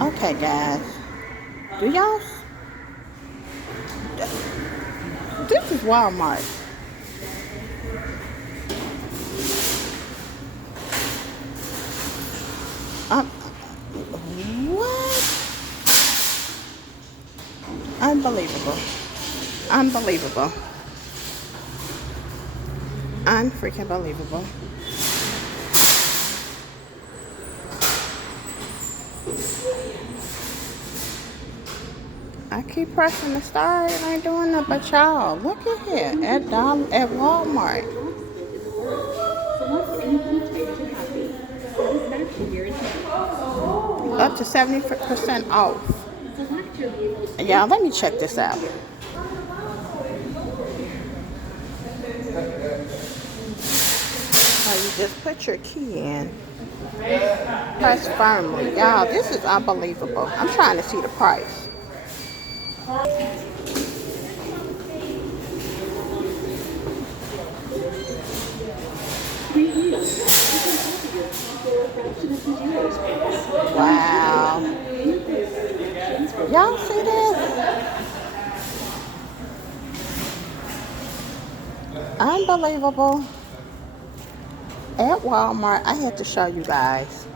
Okay, guys. Do y'all? This is Walmart. Um, what? Unbelievable. Unbelievable. Unfreaking believable. I keep pressing the star and I ain't doing nothing but y'all. Look at here at Walmart. Up to 70% off. Yeah, let me check this out. So you just put your key in. Press firmly. Y'all, this is unbelievable. I'm trying to see the price. Wow. Y'all see this? Unbelievable. At Walmart, I had to show you guys.